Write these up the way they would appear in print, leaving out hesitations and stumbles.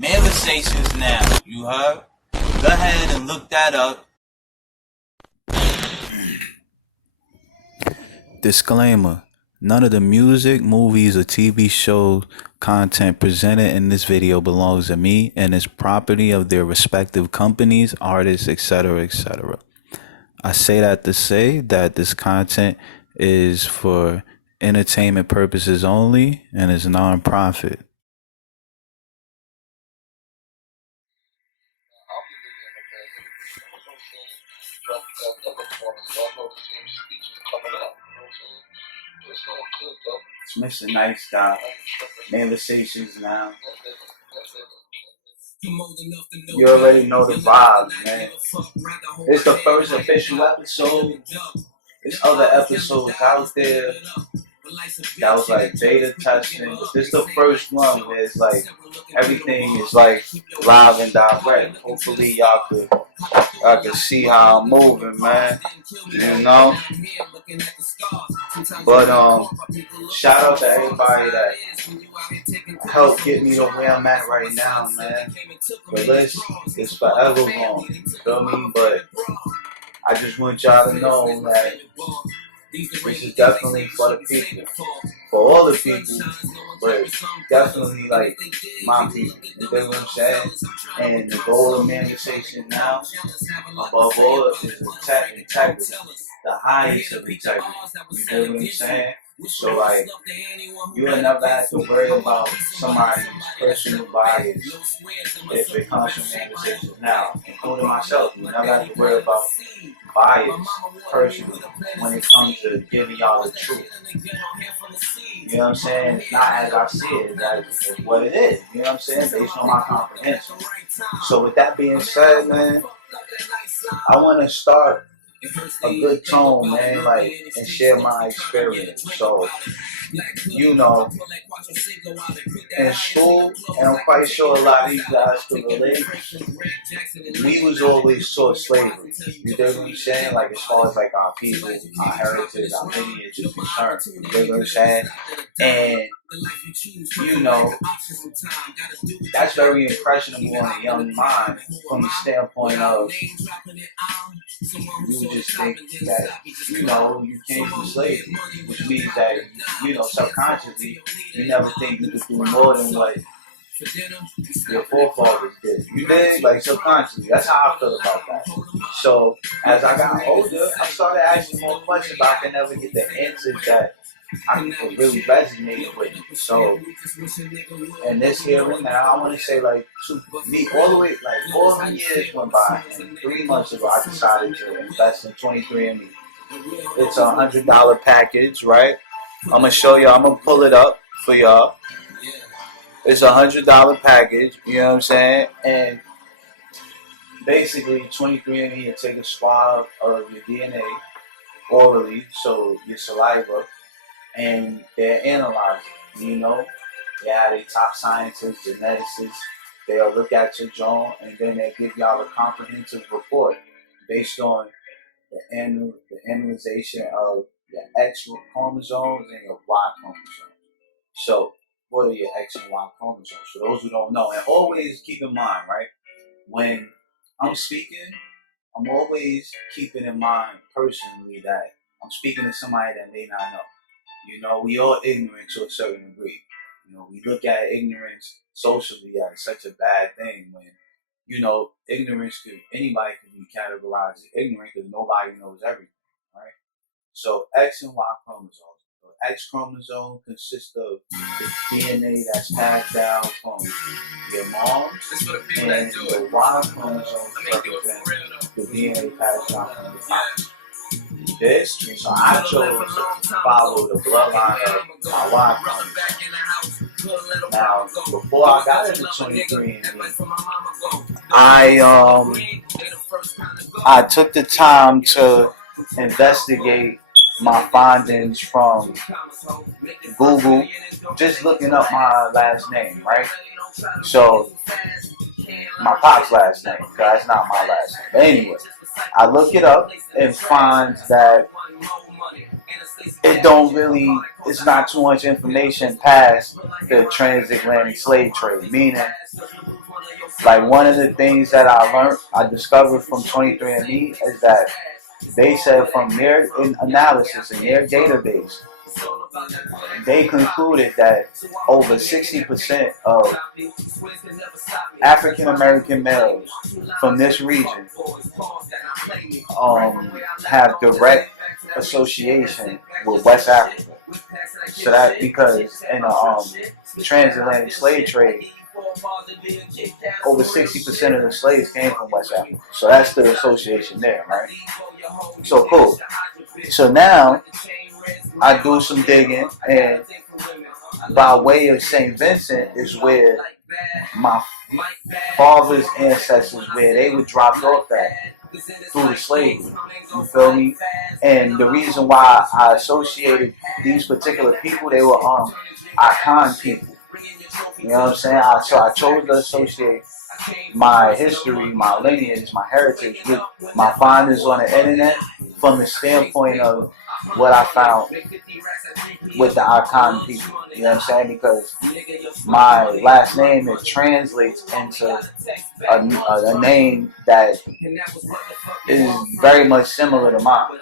Manversationsnow, you heard? Go ahead and look that up. Disclaimer. None of the music, movies, or TV show content presented in this video belongs to me and is property of their respective companies, artists, etc., etc. I say that to say that this content is for entertainment purposes only and is non-profit. It's Mr. Nice Guy. Manversationsnow. You already know the vibes, man. It's the first official episode. There's other episodes out there that was like beta testing. This is the first one where it's like everything is like live and direct. Hopefully y'all could see how I'm moving, man. You know? But shout out to everybody that helped get me to where I'm at right now, man. The list is forever long. You feel me? But I just want y'all to know that this is definitely for the people. For all the people, but definitely like my people. You know what I'm saying? And the goal of Manversation now, above all, is integrity. The highest of integrity. You know what I'm saying? So like, you will never have to worry about somebody's personal bias if it comes from Manversation now, including myself. You never have to worry about bias personally when it comes to giving y'all the truth. You know what I'm saying? Not as I see it, as what it is. You know what I'm saying? Based on my comprehension. So with that being said, man, I want to start a good tone, man, like, and share my experience. So, you know, in school, and I'm quite sure a lot of you guys can relate, we was always taught slavery. You know what I'm saying? Like, as far as like our people, our heritage, our lineage is concerned. You know what I'm saying? And you know, that's very impressionable on a young mind from the standpoint of you just think that, you know, you came from slavery, which means that, you know, subconsciously, you never think you could do more than what your forefathers did. You did, like, subconsciously. That's how I feel about that. So, as I got older, I started asking more questions, but I could never get the answers that I could really resonate with. So, and this here and now, I want to say like all the way, like 4 years went by, and 3 months ago, I decided to invest in 23andMe. It's a $100 package, right? I'm gonna show y'all. I'm gonna pull it up for y'all. It's a $100 package. You know what I'm saying? And basically, 23andMe will take a swab of your DNA orally, so your saliva, and they're analyzing. You know, they have their top scientists, geneticists. They'll look at your joint, and then they give y'all a comprehensive report based on the analyzation of your X chromosomes and your Y chromosomes. So, what are your X and Y chromosomes? For those who don't know, and always keep in mind, right, when I'm speaking, I'm always keeping in mind personally that I'm speaking to somebody that may not know. You know, we all ignorant to a certain degree. You know, we look at ignorance socially as such a bad thing when, you know, anybody can be categorized as ignorant because nobody knows everything, right? So X and Y chromosomes. The X chromosome consists of the DNA that's passed down from your mom, and the Y chromosome represents the DNA passed down from your pops. This, so I chose to follow the bloodline of my Y chromosome. Now, before I got into 23andMe, I took the time to investigate my findings from Google, just looking up my last name, right? So, my pop's last name, because that's not my last name. But anyway, I look it up and find that it's not too much information past the transatlantic slave trade, meaning Like one of the things that I discovered from 23andMe is that they said from their analysis in their database, they concluded that over 60% of African American males from this region have direct association with West Africa. So that because in the transatlantic slave trade, over 60% of the slaves came from West Africa. So that's the association there, right? So cool. So now I do some digging, and by way of St. Vincent is where my father's ancestors, where they were dropped off at through the slavery. You feel me? And the reason why I associated these particular people, they were icon people. You know what I'm saying? So I chose to associate my history, my lineage, my heritage with my findings on the internet from the standpoint of what I found with the icon people. You know what I'm saying? Because my last name, it translates into a name that is very much similar to mine.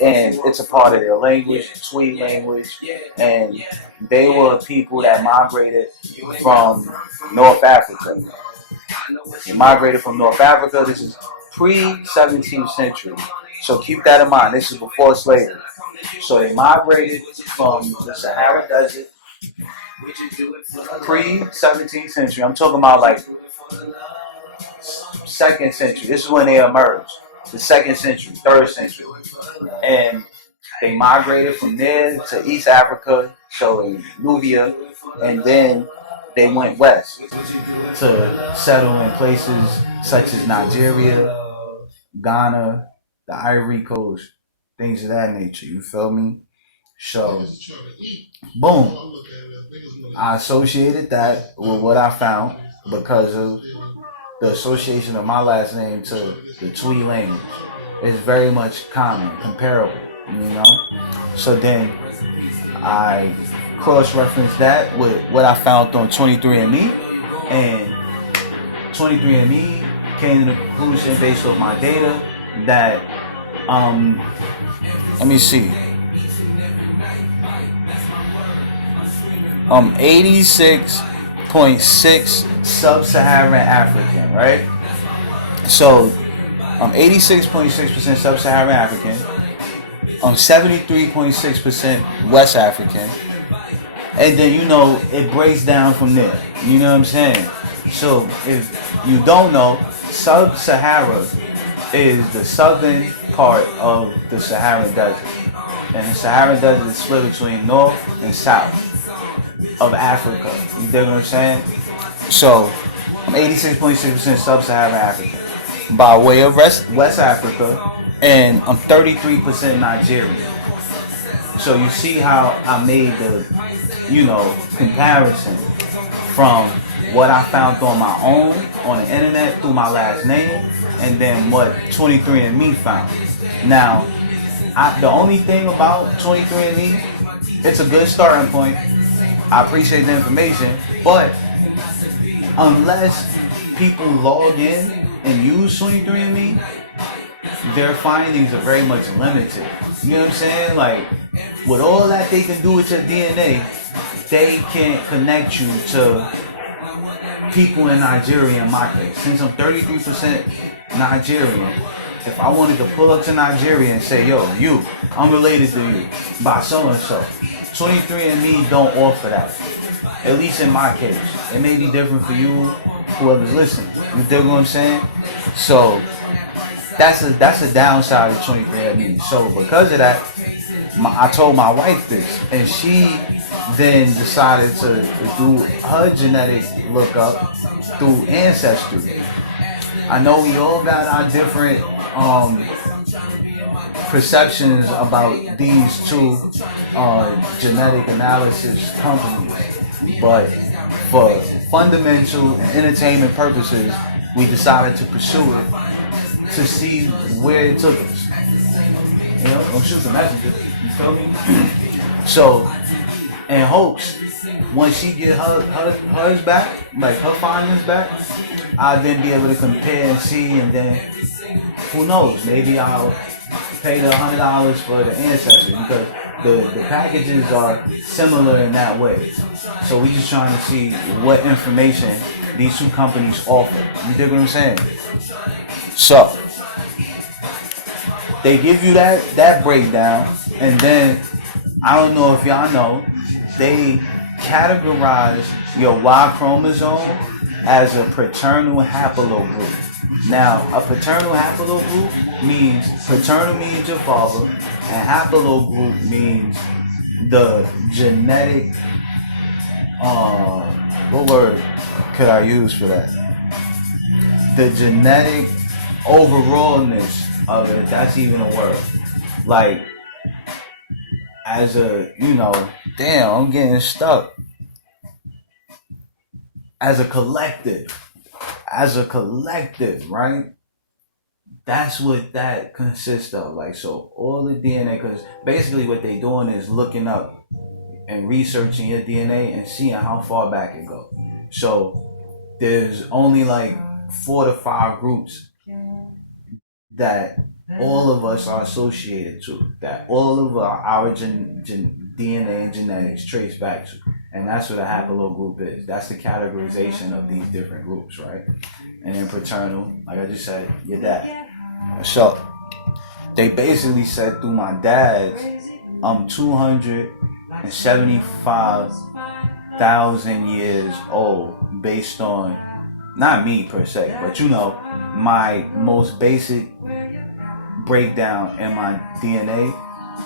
And it's a part of their language, Twi language. And they were people that migrated from North Africa. They migrated from North Africa. This is pre-17th century. So keep that in mind. This is before slavery. So they migrated from the Sahara Desert, pre-17th century. I'm talking about like 2nd century. This is when they emerged. The 2nd century, 3rd century. And they migrated from there to East Africa, so in Nubia, and then they went west to settle in places such as Nigeria, Ghana, the Ivory Coast, things of that nature. You feel me? So, boom. I associated that with what I found because of the association of my last name to the Twi language. It's very much common, comparable, you know? So then I cross-referenced that with what I found on 23andMe, and 23andMe came to the conclusion based off my data that, let me see, 86.6 sub-Saharan African, right? So 86.6% sub-Saharan African, 73.6% West African, and then it breaks down from there. You know what I'm saying? So if you don't know, sub-Sahara is the southern part of the Saharan Desert, and the Saharan Desert is split between north and south of Africa. You dig what I'm saying? So I'm 86.6% sub-Saharan African by way of West Africa, and I'm 33% Nigerian. So you see how I made the, comparison from what I found on my own on the internet through my last name, and then what 23andMe found. Now, the only thing about 23andMe, it's a good starting point. I appreciate the information, but unless people log in and use 23andMe, their findings are very much limited. You know what I'm saying? Like, with all that they can do with your DNA, they can't connect you to people in Nigeria in my case. Since I'm 33% Nigerian, if I wanted to pull up to Nigeria and say, yo, I'm related to you by so-and-so, 23andMe don't offer that. At least in my case. It may be different for you, whoever's listening. You dig what I'm saying? So that's a downside of 23andMe. So because of that, I told my wife this, and she then decided to do her genetic lookup through Ancestry. I know we all got our different perceptions about these two genetic analysis companies, but for fundamental and entertainment purposes, we decided to pursue it to see where it took us. Don't shoot the messenger. You feel me? So in hopes once she get hers back, like her findings back, I'll then be able to compare and see, and then who knows, maybe I'll pay the $100 for the ancestors, because the packages are similar in that way. So we just trying to see what information these two companies offer. You dig what I'm saying? So they give you that breakdown, and then I don't know if y'all know, they categorize your Y chromosome as a paternal haplogroup. Now, a paternal haplogroup means, paternal means your father, and haplogroup means the genetic, what word could I use for that? The genetic overallness of it, if that's even a word. Like, as a, damn, I'm getting stuck. As a collective, right? That's what that consists of. Like, so all the DNA, because basically what they're doing is looking up and researching your DNA and seeing how far back it goes. So there's only like 4 to 5 groups that all of us are associated to, that all of our DNA and genetics trace back to. And that's what a haplogroup is. That's the categorization of these different groups, right? And then paternal, like I just said, your dad. So they basically said through my dad's, I'm 275,000 years old, based on, not me per se, but my most basic breakdown in my DNA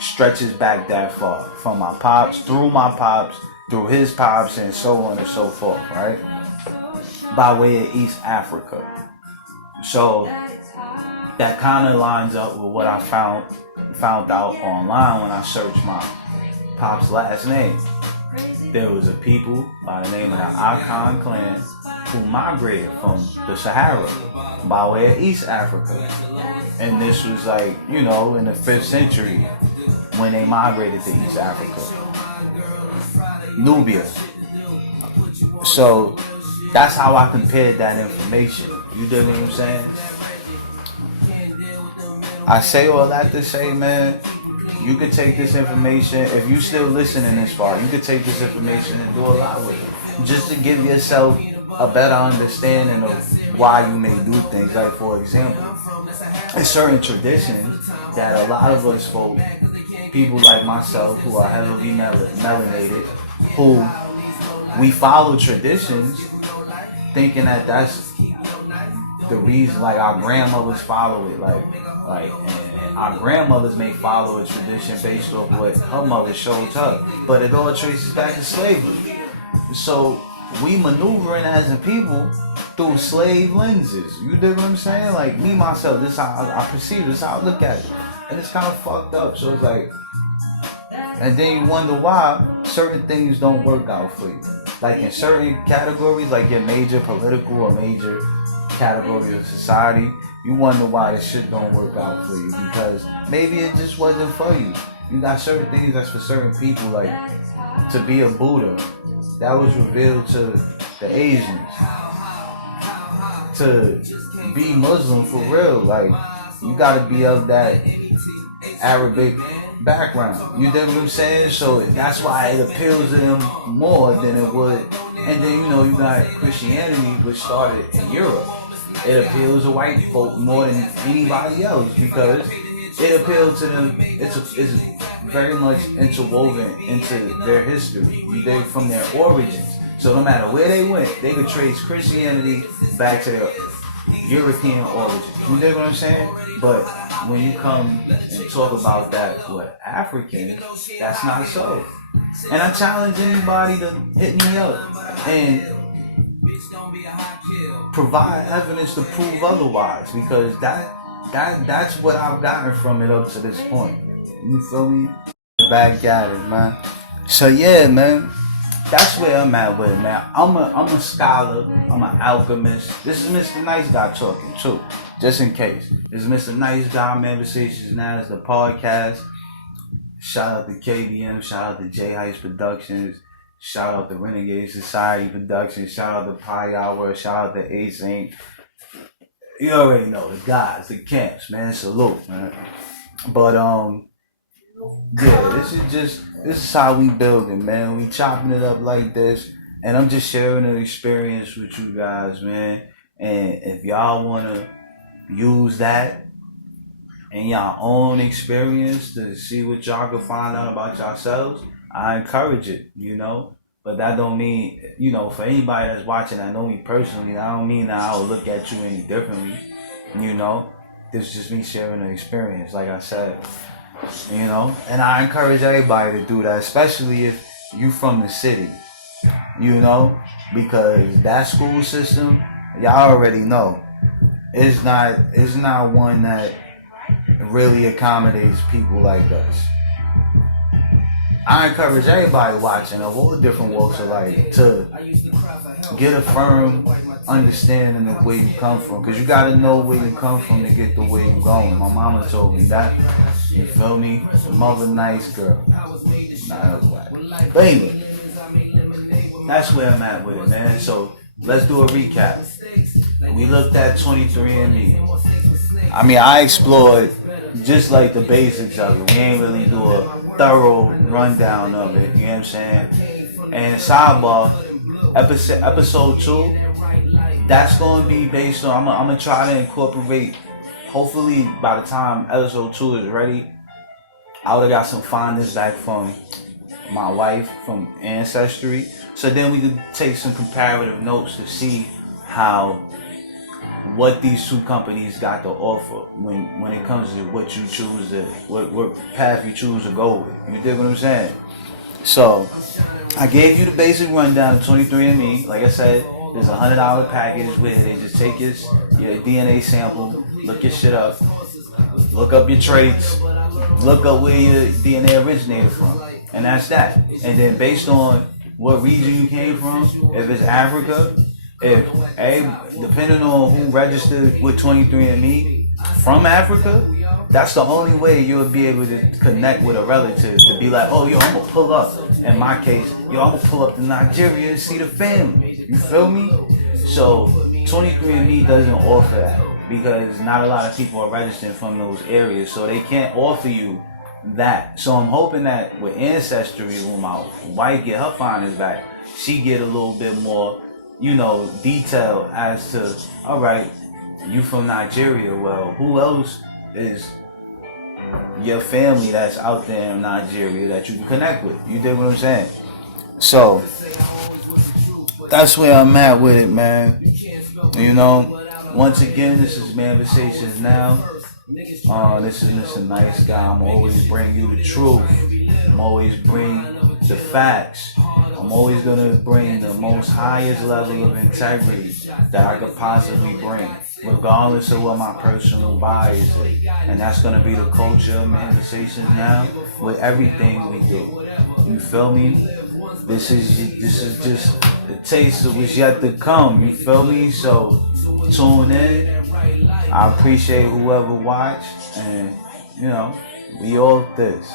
stretches back that far, from my pops, through his pops, and so on and so forth, right? By way of East Africa. So that kind of lines up with what I found out online when I searched my pop's last name. There was a people by the name of the Akan clan who migrated from the Sahara by way of East Africa. And this was like, in the 5th century when they migrated to East Africa. Nubia. So that's how I compared that information. You dig what I'm saying? I say all that to say, man, you could take this information, if you still listening this far, you could take this information and do a lot with it. Just to give yourself a better understanding of why you may do things. Like, for example, in certain traditions that a lot of us folk, people like myself who are heavily melanated, who we follow traditions thinking that that's the reason, like our grandmothers follow it, like and our grandmothers may follow a tradition based off what her mother showed her, but it all traces back to slavery. So we maneuvering as a people through slave lenses. You dig what I'm saying? Like, me myself, this is how I perceive, this is how I look at it, and it's kind of fucked up. So it's like, and then you wonder why certain things don't work out for you. Like in certain categories, like your major political or major category of society, you wonder why this shit don't work out for you, because maybe it just wasn't for you. You got certain things that's for certain people, like to be a Buddha, that was revealed to the Asians. To be Muslim for real, like you gotta be of that Arabic background. You dig what I'm saying? So that's why it appeals to them more than it would. And then you got Christianity, which started in Europe. It appeals to white folk more than anybody else because it appealed to them. It's very much interwoven into their history. You dig, from their origins. So no matter where they went, they could trace Christianity back to their European origins. You dig what I'm saying? But when you come and talk about that with Africans, that's not so. And I challenge anybody to hit me up and provide evidence to prove otherwise, because that's what I've gotten from it up to this point. You feel me? Back at it, man. So yeah, man. That's where I'm at with it, man. I'm a scholar. I'm an alchemist. This is Mr. Nice Guy talking too, just in case. This is Mr. Nice Guy. Manversationsnow is the podcast. Shout out to KBM, shout out to J Heist Productions, shout out to Renegade Society Productions, shout out to Pi Hour, shout out to Ace Inc. You already know the guys, the camps, man. Salute, man. But yeah, this is how we building, man. We chopping it up like this, and I'm just sharing an experience with you guys, man. And if y'all wanna use that in your own experience to see what y'all can find out about yourselves, I encourage it, you know. But that don't mean, you know, for anybody that's watching, I know me personally, I don't mean that I will look at you any differently, you know. This is just me sharing an experience, like I said, you know. And I encourage everybody to do that, especially if you from the city, you know, because that school system, y'all already know, it's not one that really accommodates people like us. I encourage everybody watching of all different walks of life to get a firm understanding of where you come from, because you got to know where you come from to get the way you're going. My mama told me that. You feel me? Mother nice girl. Nah, but anyway, that's where I'm at with it, man. So let's do a recap. We looked at 23andMe. I mean, I explored just like the basics of it. We ain't really do a thorough rundown of it. You know what I'm saying? And sidebar, episode 2, that's going to be based on, I'm going to try to incorporate, hopefully by the time episode 2 is ready, I would have got some findings back from my wife from Ancestry. So then we could take some comparative notes to see what these two companies got to offer when it comes to what you choose to, what path you choose to go with. You dig what I'm saying? So I gave you the basic rundown of 23andMe. Like I said, there's a $100 package where they just take your DNA sample, look your shit up, look up your traits, look up where your DNA originated from, and that's that. And then based on what region you came from, if it's Africa, depending on who registered with 23andMe from Africa, that's the only way you'll be able to connect with a relative to be like, oh, yo, I'm gonna pull up. In my case, yo, I'm gonna pull up to Nigeria and see the family. You feel me? So 23andMe doesn't offer that because not a lot of people are registering from those areas, so they can't offer you that. So I'm hoping that with Ancestry, when my wife get her findings back, she get a little bit more, you know, detail as to, all right, you from Nigeria, well, who else is your family that's out there in Nigeria that you can connect with? You dig what I'm saying? So that's where I'm at with it, man. You know, once again, this is Manversationsnow. This is Mr. Nice Guy. I'm always bring you the truth. I'm always bring the facts. I'm always gonna bring the most highest level of integrity that I could possibly bring, regardless of what my personal bias is. And that's gonna be the culture of Manversationsnow with everything we do. You feel me? This is just the taste of what's yet to come. You feel me? So tune in. I appreciate whoever watched, and you know, we all this.